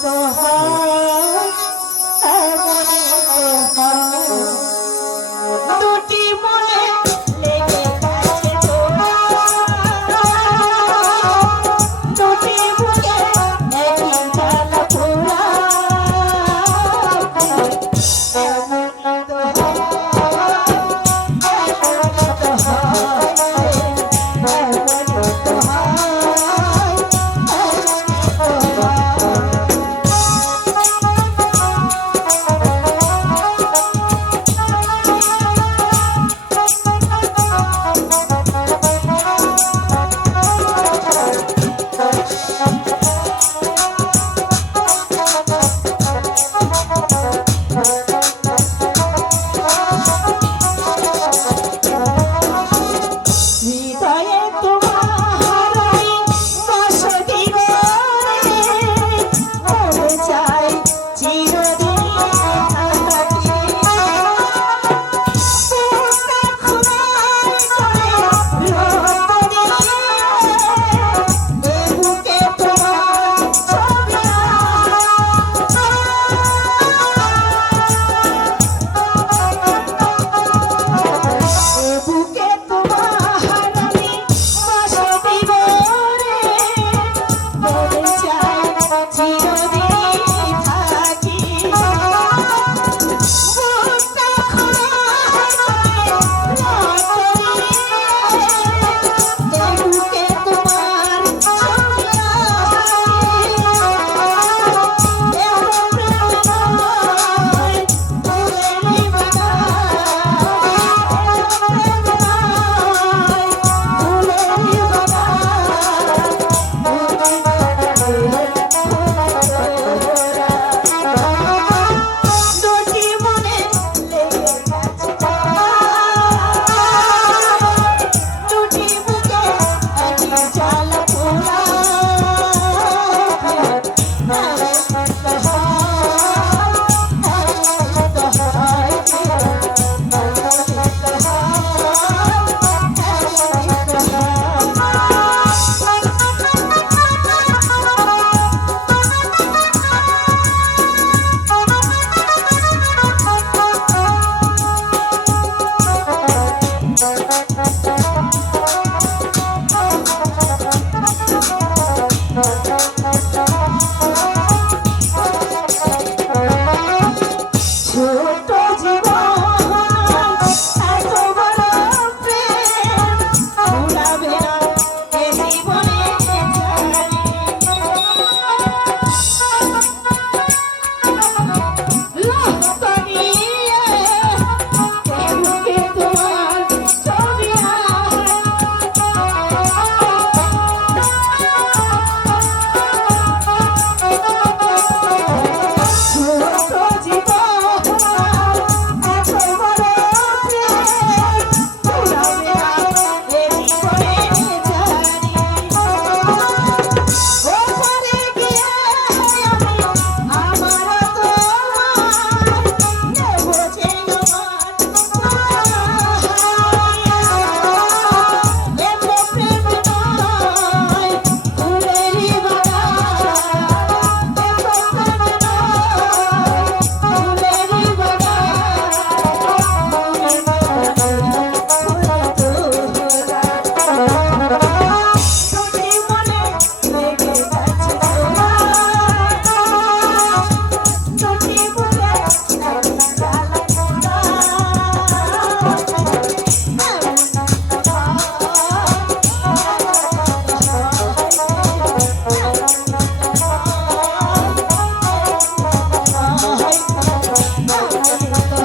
so. Thank you.